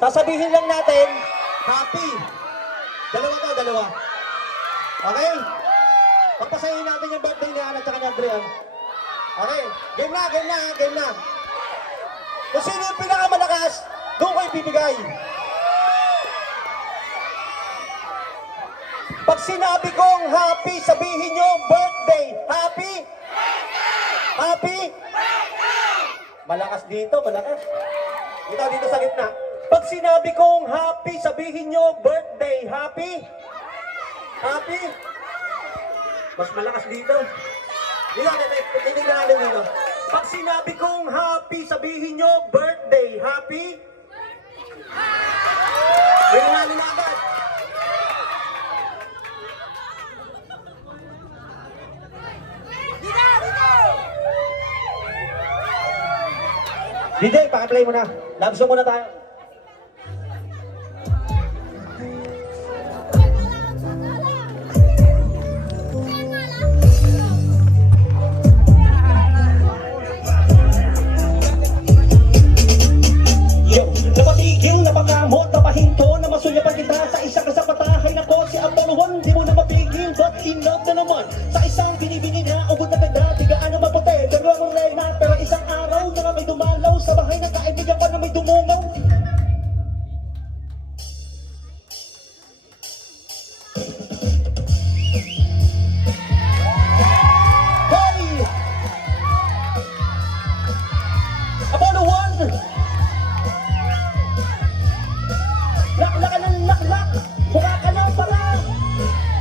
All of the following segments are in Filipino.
Sasabihin lang natin, happy. Dalawa to, dalawa. Okay? Pagpasahin natin yung birthday ni Ana at ni Adrian. Okay, game na, game na, game na. Kung sino yung pinakamalakas, doon ko ibibigay. Pag sinabi kong happy, sabihin nyo birthday. Happy? Happy? Malakas dito, malakas. Dito sa gitna. Pag sinabi kong happy, sabihin nyo birthday. Happy? Happy? Mas malakas dito. Titignan natin dito. Pag sinabi kong happy, sabihin nyo birthday. Happy? Bigyan natin na agad. DJ, paka-play mo na. Love song muna tayo. Yo, napatigil, napakamot, napahinto, na masulyapan kita sa isang kasapatahay na ko si Apollo 1, di mo na mapigil, but enough na naman. Sa isang binibini na, ubod na ganda, tigaan na maputi, dalawang reyna, pero isang araw na may dumalaw sa bahay ng kaibigan pa na may dumungaw. Hey! Apollo 1! Laklak ng laklak, mukha ka ng para.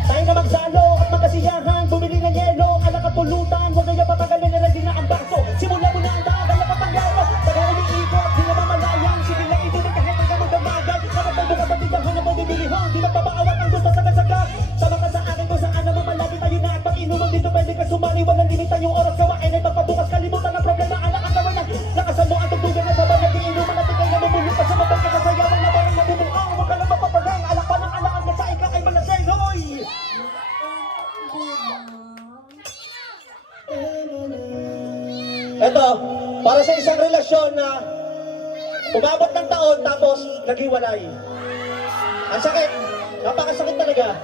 Tayo na magsalo at magkasiyahan, bumili ng yelo, anak at pulutan, huwag na patagalin na ready na ang bakso. Simula mo na ang tagay at papanggaro, taga umiikot, di na mamalayang, sige lang ito na kahit ang kamagamagal. Kapag may bukas at tigahan na mabibili-hon, di na pabaawat ang gusto sa kasaga. Sama ka sa akin kung saan naman malagi tayo na at pag-inuman dito pwede ka sumali, walang limitan yung oras gawain ay magpabukas, kalimutan ang problema, anak at naman na. Lakasan mo ang tugtugan at sabay at iinuman at tigay na mamulot pa sa mabang kasasayawan na parang mabubuang. Huwag ka lang mapapagang, alak pa ng alakan ka sa ika kay malaseng, hoy! Ito, para sa isang relasyon na umabot ng taon tapos naghiwalay. Ang sakit, napakasakit talaga.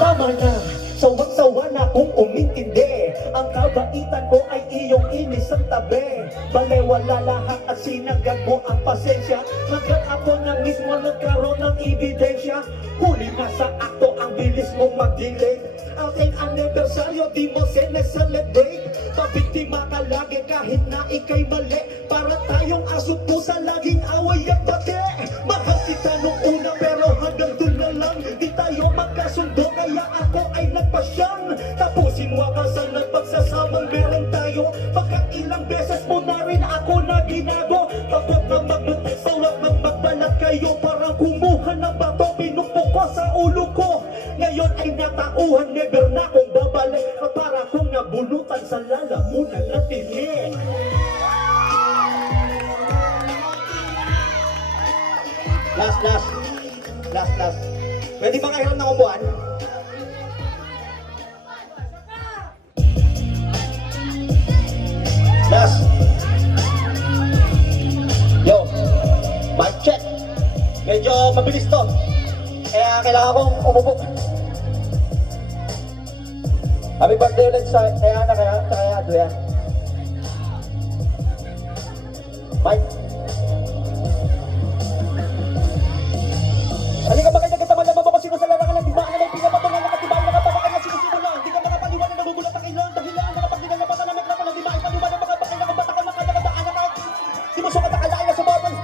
Tama na, sawang-sawa na kung umintindi. Ang kabaitan ko ay iyong inisang tabi. Balewala lahat at sinagad mo ang pasensya. Hanggang ako na mismo nagkaroon ng ebidensya. Huli na sa akto ang bilis mong mag-delay. Ating anibersaryo di mo sineselebrate. Pabiktima ka lagi kahit na ikay mali. Para tayong aso pusa laging away at bate. Mahal kita nung una pero hanggang dun na lang. Di tayo magkasundo kaya ako ay nagpasyang. Tapusin wakasan at pagsasamang meron tayo. Pagkailang beses mo na rin ako na ginago. Takot na magmutasaw at magbalat kayo. Parang kumuha ng bato, pinupok ko sa ulo ko. Ngayon ay natauhan, never na akong babalik. At para kong nabulutan sa lalamunan na tinig. Last. Pwede ba kahiram ng upuan? Last. Yo, mic check. Medyo mabilis to. Kaya kailangan kong umupo. Happy birthday ulit sa Ana kaya Adrian. Mike. Halika ba kayo kita malaman mo kung sino sa larangan ng dimaan na may pinapatungan na katibayan na kapabakan na sinisimulan. Di ka makapaliwan na nagugulat ang ilan. Dahilan na kapag dinalabasan na meklapa ng dimaan. Paliwan ang mga bakay na kabatakal makadakadaan na kahit di mo sukat akalain na sumabay.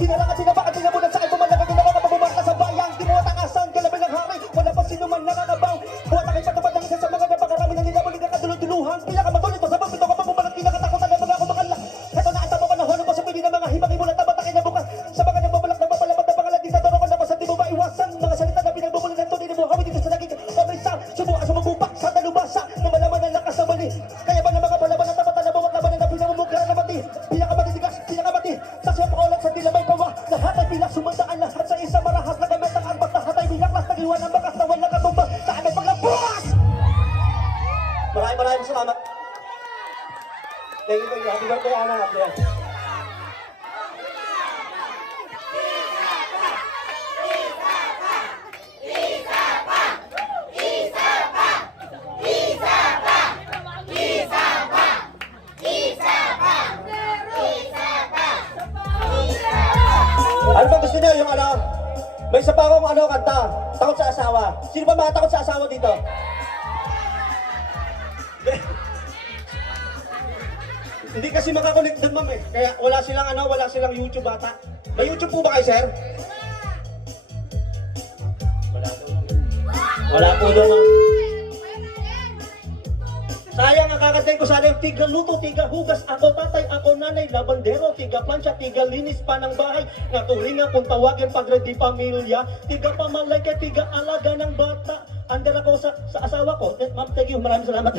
Dinalangan sinabakan sinabunan sa akin pumalagay din ako na pabumaka sa bayan. Di mo atangasan, kalaban ng hari. Wala pa sino man nakakabaw. Buhat aking patupad ng isa sa mga napakarami na nilabalik na kadulog-duluhan. Pinakamatulid mo sa bang pito ka pa pumalang pinakatakutan na mga kumakala. Ito na ang tamang panahon ng pasapili ng mga Happy birthday, anak. Happy birthday. Ano ba gusto niyo? Yung ano? May isa pa akong ano, kanta. Takot sa asawa. Sino ba makatakot sa asawa dito? Hindi kasi makakonect doon, ma'am eh. Kaya wala silang YouTube bata. May YouTube po ba kayo, sir? Wala po doon, ma'am. Sayang ang kakantayin ko sana yung tiga luto, tiga hugas, ako tatay, ako nanay, labandero, tiga plansya, tiga linis pa ng bahay, naturinga kung tawagin padre di pamilya, tiga pamalay, tiga alaga ng bata. Under ako sa asawa ko. Ma'am, thank you, maraming salamat.